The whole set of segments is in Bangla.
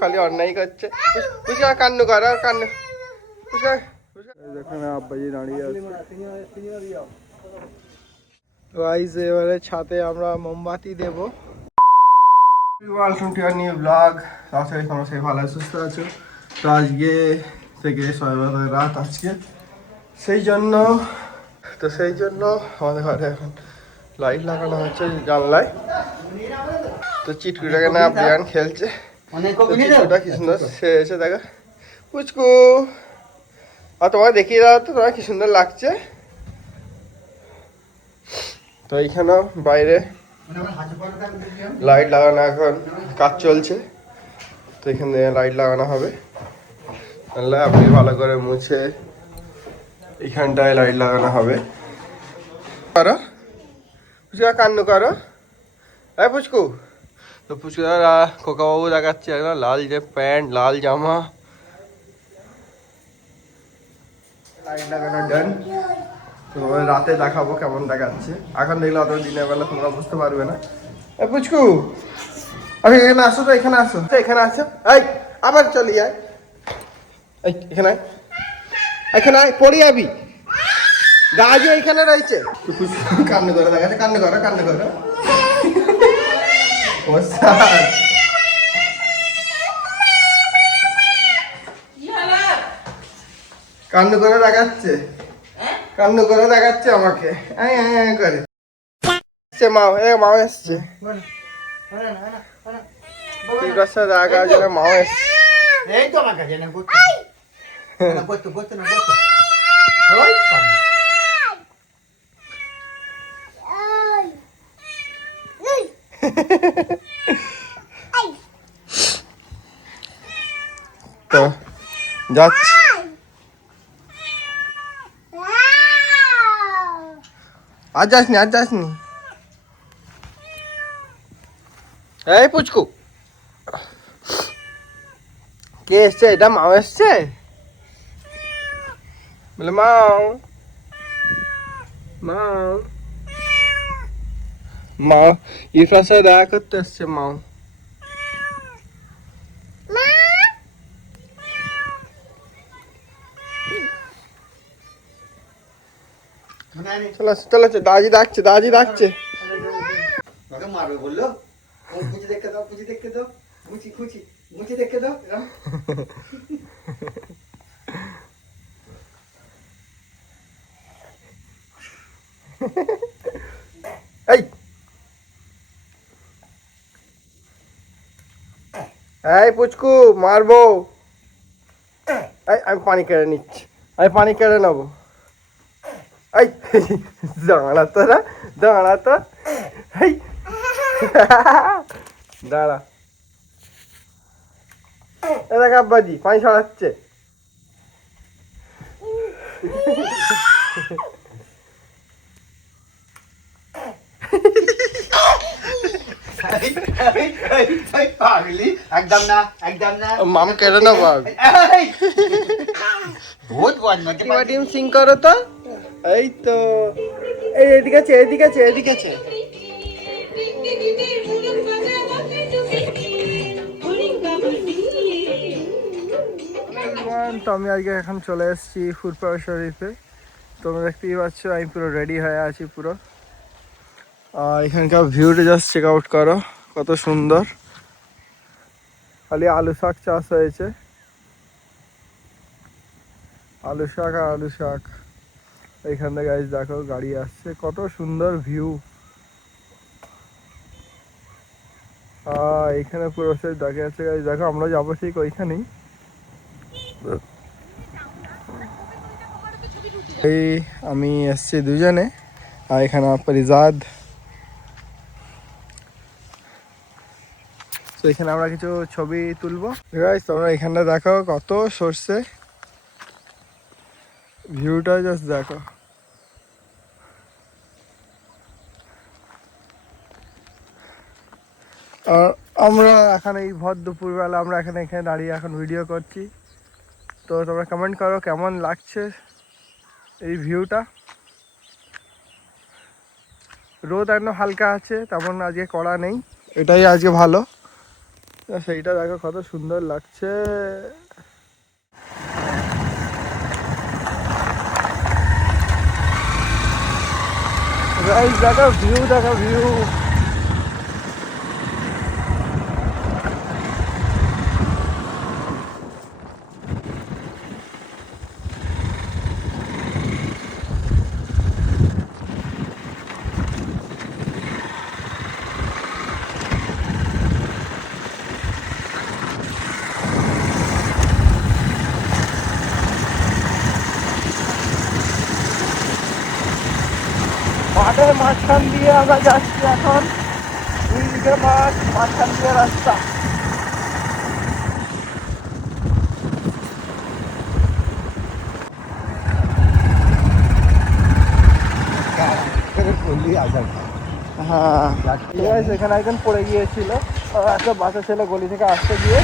খালি অন্যায় করছে। পুচকা কান্নু কর, কান্নু। পুচকা এখানে আব্বাজি দাঁড়িয়ে আছে। গাইস এবারে ছাদে আমরা মোমবাতি দেব। Welcome to a new blog. আশা করি তোমরা সবাই ভালো সুস্থ আছো। তো আজকে থেকে সবাই রাত আজকে সেই জন্য আমাদের ঘরে এখন লাইট লাগানো হচ্ছে জানলায়। তো চিটকুটাকে না বিয়ান খেলছে। চিটকুটা কি সুন্দর সে এসে দেখা পুচকু। আর তোমাকে দেখিয়ে দাও তো তোমার কি সুন্দর লাগছে। তো এইখানেও বাইরে লাইট লাগানো এখন কাজ চলছে। তো এখানে লাইট লাগানো হবে। আপনি ভালো করে মুছে এইখানটায় লাইট লাগানো হবে। করো পুচকা কান্নু করো। এই পুচকু। তো পুচকুরা খোকাবাবু দেখাচ্ছে একদম লাল যে প্যান্ট লাল জামা। লাইট লাগানো ডান। তো রাতে দেখাবো কেমন দেখাচ্ছে। এখন দেখলে অত দিনের বেলা তোমরা বুঝতে পারবে না। এই পুচকু আরে এখানে আসো তো, এখানে আসো, এখানে আসো। এই আবার চলি আয়। এই এখানে এখানে আয়, পড়ে যাবি। গাছও এখানে রয়েছে। কান্না করে দেখাচ্ছে, কান্না করো কান্না করো। কান্ড করে দেখাচ্ছে, কান্ড করে দেখাচ্ছে আমাকে করে। মাও মাও এসছে, দেখা যেন মাও এসছে। এই তো আমার কাছে না করতে না তো যাচ্ছি। আজ যাসনি, আজ যাসনি। এই পুচকু কে এসছে? এটা মাও এসছে বলে মাও মাও মাও ইরফান সাথে দেখা করতে এসছে মাও। চলো চলো, দাদি ডাকছে, দাদি ডাকছে। মারবে বললো, মুচি দেখতে দাও, মুচি দেখতে দাও, মুচি খুচি মুচি দেখতে দাও। এই এই পুচকু মারবো। এই আমি পানি কেড়ে নিচ্ছি, আমি পানি কেড়ে নেবো। এই দাঁড়া তোরা, দাঁড়া তো। এই দাঁড়া। এ দেখ আব্বাজি পানি ছড়াচ্ছে। পাগলি একদম না, একদম না। মাম কেড়ে নেবো। বহুত বদমাশ। টিম সিং করো তো। এই তো এই এদিকে আছে, এদিকে আছে, এদিকে আছে। তো আমি আজকে এখন চলে এসেছি ফুরফুরা শরীফে। তোমরা দেখতেই পাচ্ছ আমি পুরো রেডি হয়ে আছি পুরো। আর এখানকার ভিউটা জাস্ট চেক আউট করো, কত সুন্দর। খালি আলু শাক চাষ হয়েছে, আলু শাক আর আলু শাক। এইখান থেকে গাইজ দেখো গাড়ি আসছে, কত সুন্দর ভিউ। এইখানে পুরো সে দেখে যাচ্ছে গাইজ, দেখো আমরা যাবো ঠিক ওইখানেই। এই আমি এসছি দুজনে, আর এখানে রিজাদ। তো এখানে আমরা কিছু ছবি তুলবো গাইজ। তোমরা এখানটা দেখো কত সরষে, ভিউটা জাস্ট দেখো। আর আমরা এখন এই ভর দুপুরবেলা আমরা এখানে দাঁড়িয়ে এখন ভিডিও করছি। তো তোমরা কমেন্ট করো কেমন লাগছে এই ভিউটা। রোদ একদম হালকা আছে, তেমন আজকে কড়া নেই, এটাই আজকে ভালো। সেইটা দেখো কত সুন্দর লাগছে। গাইস দেখো ভিউ, দেখো ভিউ। মাঠের মাঝখান দিয়ে আমরা যাচ্ছি এখন, দুই দিকে মাঠ, মাঝখান দিয়ে রাস্তা। হ্যাঁ ঠিক আছে, এখানে একজন পড়ে গিয়েছিল, একটা বাচ্চা ছেলে গলি থেকে আসতে গিয়ে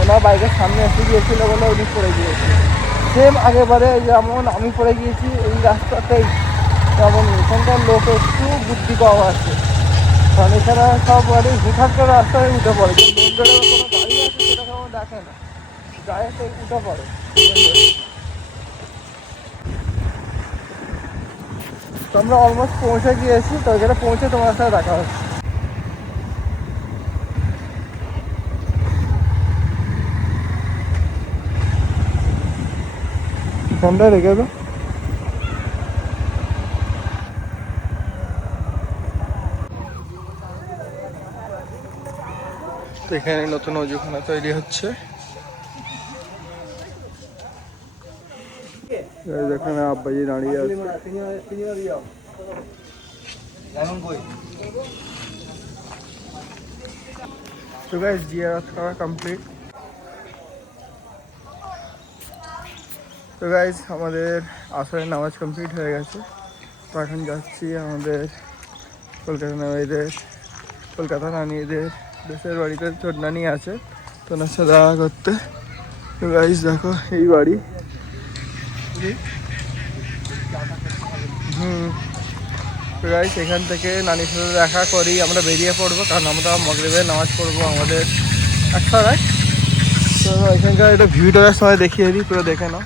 ওনার বাইকের সামনে এসে গিয়েছিল বলে উনি পড়ে গিয়েছিল। সেম আগেবারে যেমন আমি পড়ে গিয়েছি এই রাস্তাতেই, তেমন এখানকার লোক একটু বুদ্ধি কম আছে, কারণ এখানে সব গাড়ি হুঠাট্টা রাস্তায় উঠে পড়ে, যে মেন রোডে কোনো গাড়ি আছে সেটা কেমন দেখে না, গায়ে তো উঠে পড়ে। তো আমরা অলমোস্ট পৌঁছে গিয়েছি, তো এখানে পৌঁছে তোমার সাথে দেখা হচ্ছে। ফোনটা রেখে দাও। তো এখানে নতুন অজুখানা তৈরি হচ্ছে। এখানে আব্বাজি দাঁড়িয়ে আছে। তো গাইস জিয়ারত করা কমপ্লিট। তো গাইস আমাদের আসরের নামাজ কমপ্লিট হয়ে গেছে। তো এখন যাচ্ছি আমাদের কলকাতা নানিদের দেশের বাড়িতে ছোট নানি আছে, তো ওনার সাথে দেখা করতে। তো গাইস দেখো এই বাড়ি। তো গাইস এখান থেকে নানির সাথে দেখা করি আমরা বেরিয়ে পড়বো, কারণ আমরা মাগরিবের নামাজ পড়বো আমাদের 8:30। তো এখানকার একটা ভিউটা সময় দেখিয়ে দিই, পুরো দেখে নাও।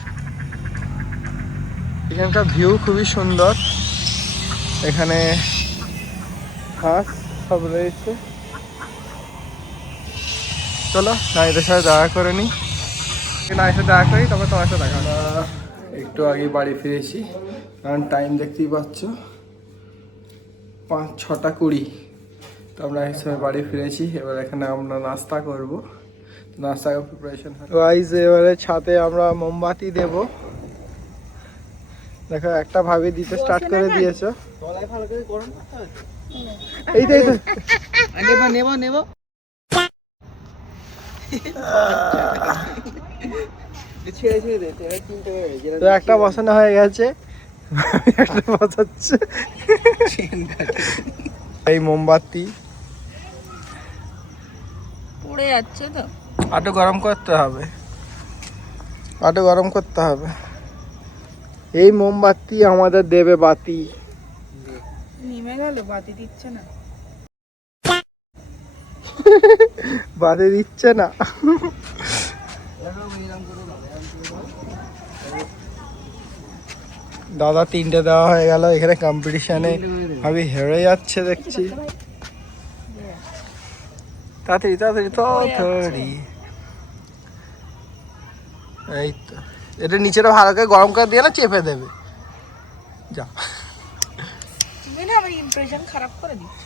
এখানকার ভিউ খুবই সুন্দর, এখানে ঘাস সব রয়েছে। চলো নাইদের সাথে দেখা করে নিই, নাইদের সাথে দেখা করি, তবে তোমার সাথে দেখা। একটু আগে বাড়ি ফিরেছি, কারণ টাইম দেখতেই পাচ্ছ 5:06:20। তো আমরা এই সময় বাড়ি ফিরেছি। এবার এখানে আমরা নাস্তা করব, নাস্তা প্রিপারেশন। গাইস এবারে ছাদে আমরা মোমবাতি দেব। দেখো একটা ভাবে দিতে স্টার্ট করে দিয়েছো। এই তো নেব তো একটা বসানো হয়ে গেছে, একটা বসাচ্ছে। এই মোমবাতি পড়ে যাচ্ছে তো, আটো গরম করতে হবে। এই মোমবাতি আমাদের দেবে বাতি। নেমে গেল, বাতি দিচ্ছে না। বাতি দিচ্ছে না। দাদা 3টে দেওয়া হয়ে গেল। এখানে কম্পিটিশনে আমি হেরে যাচ্ছে দেখছি। তাড়াতাড়ি। এই তো এটা নিচেটা ভালো করে গরম করে দিয়ে না চেপে দেবে। যা তুমি না আমার ইমপ্রেশন খারাপ করে দিচ্ছ।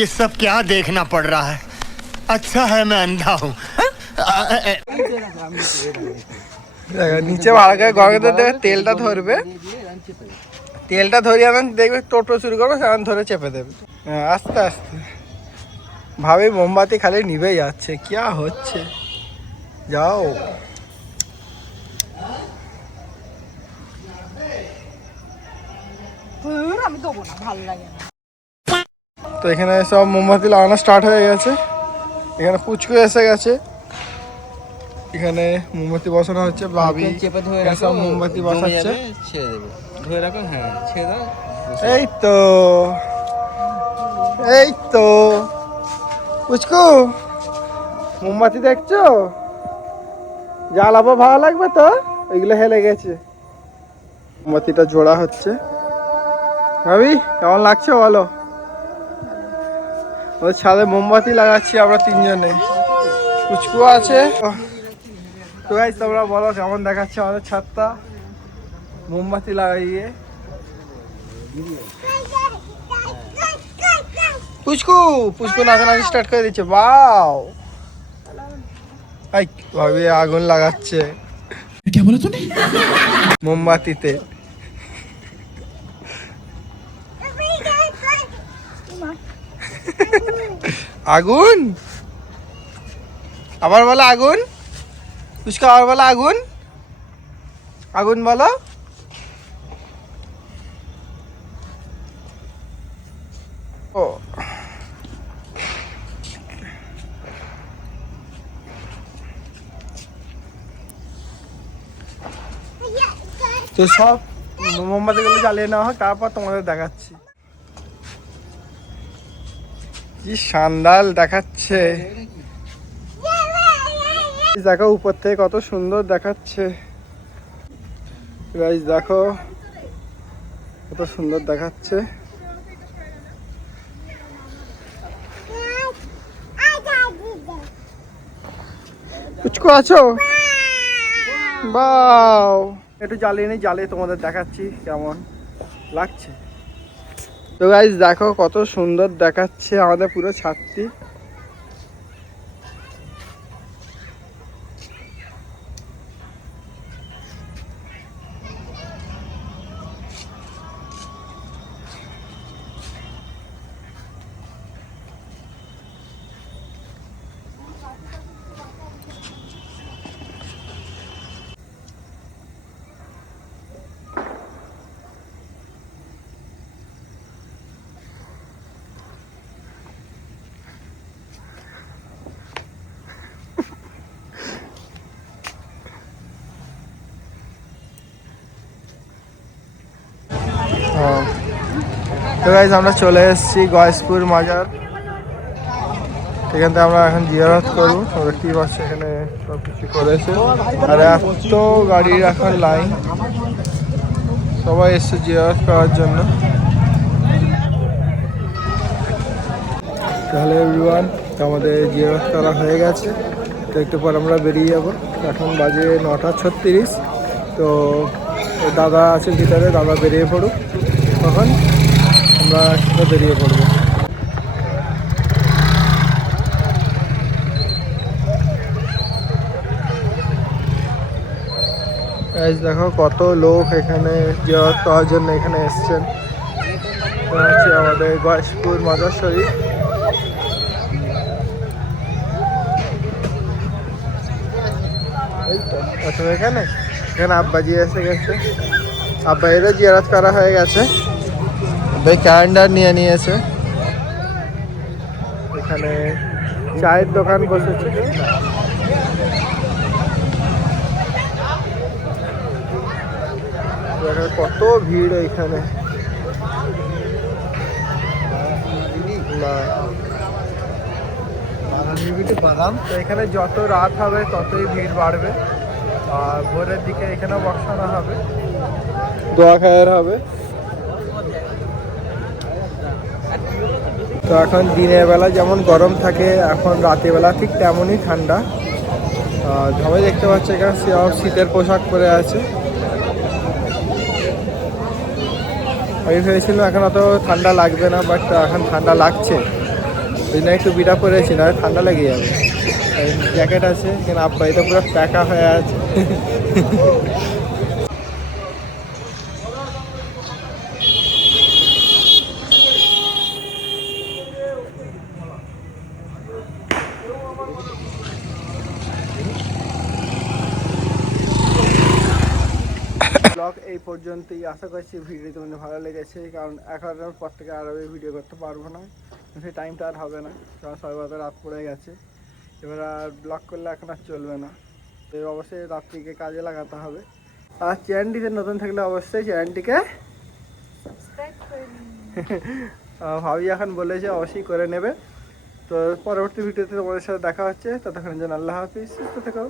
ये सब क्या देखना पड़ रहा है? अच्छा है मैं अंधा हूँ। নিচে ভালো করে গরম করে দেবে, তেলটা ধরবে, তেলটা ধরিয়ে আনেন দেখবে টোটো শুরু করবে, সেখান ধরে চেপে দেবে। হ্যাঁ আস্তে আস্তে ভাবে মোমবাতি খালি নিভে যাচ্ছে, কি হচ্ছে। যাও আমি দেবো না, ভালো লাগে না। তো এখানে সব মোমবাতি লাগানো স্টার্ট হয়ে গেছে। এখানে পুচকু এসে গেছে, এখানে মোমবাতি বসানো হচ্ছে। ভাবি চেপে ধরে সব মোমবাতি বসাচ্ছে। ছেড়ে দেবে, ধরে রাখো। হ্যাঁ ছেড়ে দাও। এই তো এই তো পুচকু মোমবাতি দেখছো, জ্বালাবো ভালো লাগবে তো, ওইগুলো হেলে গেছে। মোমবাতিটা জোড়া হচ্ছে। ভাবি কেমন লাগছে বলো? ওদের ছাদে মোমবাতি লাগাচ্ছি আমরা তিনজনে, পুচকু আছে। তো গাইস তোমরা বলো কেমন দেখাচ্ছে আমাদের ছাদটা মোমবাতি লাগাইয়ে। পুচকু পুচকু নাচানাচি স্টার্ট করে দিচ্ছে, বাও। এই ভাবি আগুন লাগাচ্ছে মোমবাতিতে। আগুন আবার বলো, আগুন পুচকু আবার বলো, আগুন আগুন বলো। ও তো সব মোমবাতিগুলো জ্বালিয়ে নেওয়া হয়, তারপর তোমাদের দেখাচ্ছি। কি শানদার দেখাচ্ছে, দেখো উপর থেকে কত সুন্দর দেখাচ্ছে। গাইস দেখো কত সুন্দর দেখাচ্ছে। পুচকু আছো? বাও, একটু জ্বালিয়ে নি, জ্বালিয়ে তোমাদের দেখাচ্ছি কেমন লাগছে। তো গাইস দেখো কত সুন্দর দেখাচ্ছে আমাদের পুরো ছাদটি। তো গাইস আমরা চলে এসেছি গয়েশপুর মাজার। এখান থেকে আমরা এখন জিয়ারত করবো। দেখতে পাচ্ছি এখানে সব কিছু করেছে, আর এত গাড়ির এখন লাইন, সবাই এসছে জিয়ারত করার জন্য। তাহলে এভরিওয়ান আমাদের জিয়ারত করা হয়ে গেছে, তো একটু পর আমরা বেরিয়ে যাব। এখন বাজে 9:36। তো দাদা আছে ভিতরে, দাদা বেরিয়ে পড়ুক, তখন আমরা একসাথে বেরিয়ে পড়বো। দেখো কত লোক এখানে জিয়ারত করার জন্য এখানে এসছেন। হচ্ছে আমাদের গয়েশপুর মাজার শরীফ। এই তো আচ্ছা, এখানে এখানে আব্বাজি এসে গেছে, আব্বাইয়েরও জিয়ারত করা হয়ে গেছে। আব্বাই ক্যালেন্ডার নিয়ে নিয়েছে। এখানে চায়ের দোকান বসেছে। কত ভিড় এখানে, বাদাম। তো এখানে যত রাত হবে ততই ভিড় বাড়বে, আর ভোরের দিকে এখানেও বসানো হবে, দোয়া খায়ের হবে। তো এখন দিনের বেলা যেমন গরম থাকে, এখন রাতের বেলা ঠিক তেমনই ঠান্ডা। সবাই দেখতে পাচ্ছে এখানে সব শীতের পোশাক পরে আছে। আমি ভেবেছিলাম এখন অত ঠান্ডা লাগবে না, বাট এখন ঠান্ডা লাগছে। ওই জন্য একটু বিটা পরেছি, না ঠান্ডা লেগে যাবে। জ্যাকেট আছে, কিন্তু আব্বাই তো পুরো প্যাকা হয়ে আছে। ব্লগ এই পর্যন্তই। আশা করছি ভিডিও তোমাদের ভালো লেগেছে, কারণ এখনের পর থেকে আর আমি ভিডিও করতে পারবো না, সেই টাইমটা আর হবে না, কারণ সবাই রাত পড়ে গেছে। এবার আর ব্লগ করলে এখন আর চলবে না, তো অবশ্যই রাত্রিকে কাজে লাগাতে হবে। আর চ্যানেলটিতে নতুন থাকলে অবশ্যই চ্যানেলটিকে ভাবি এখন বলেছে অবশ্যই করে নেবে। তো পরবর্তী ভিডিওতে তোমাদের সাথে দেখা হচ্ছে, ততক্ষণের জন্য আল্লাহ হাফিজ, সুস্থ থেকো,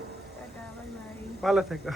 ভালো থেকো।